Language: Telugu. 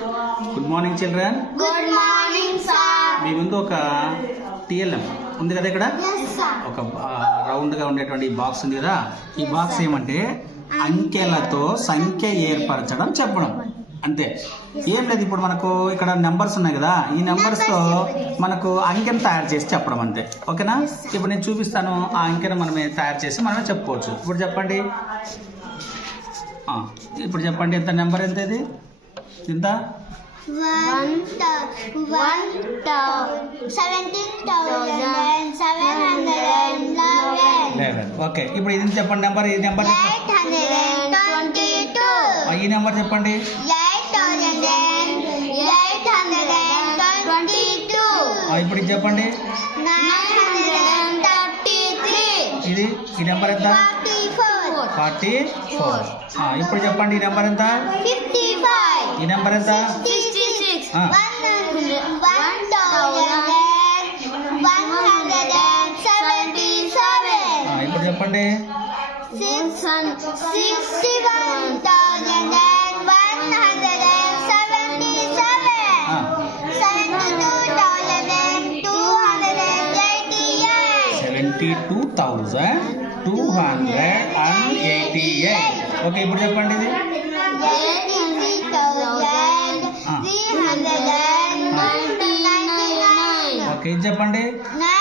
Good morning children. Good morning sir. మీ ముందు ఒక టిఎల్ఎం ఉంది కదా, ఇక్కడ yes sir. ఒక రౌండ్గా ఉండేటువంటి బాక్స్ ఉంది కదా. ఈ బాక్స్ ఏమంటే అంకెలతో సంఖ్య ఏర్పరచడం చెప్పడం అంతే, ఏం లేదు. ఇప్పుడు మనకు ఇక్కడ నెంబర్స్ ఉన్నాయి కదా, ఈ నెంబర్స్తో మనకు అంకెను తయారు చేసి చెప్పడం అంతే, ఓకేనా? ఇప్పుడు నేను చూపిస్తాను, ఆ అంకెను మనమే తయారు చేసి మనమే చెప్పుకోవచ్చు. ఇప్పుడు చెప్పండి, ఇప్పుడు చెప్పండి ఎంత నెంబర్ ఎంత ఇది, ఎంత? 17,711. ఓకే, ఇప్పుడు ఇది చెప్పండి నెంబర్, ఈ నెంబర్ 822. ఈ నెంబర్ చెప్పండి. 8,822. ఇప్పుడు ఇది చెప్పండి. 933. ఇది ఈ నెంబర్ ఎంత? 44. ఇప్పుడు చెప్పండి ఈ నెంబర్ ఎంత? 55. ఈ నెంబర్ ఎంత? 66. ఆ. 1,177. ఇప్పుడు చెప్పండి. 72,288. ఓకే, ఇప్పుడు చెప్పండి ఇది. 83,399. ఓకే, ఇది చెప్పండి. 9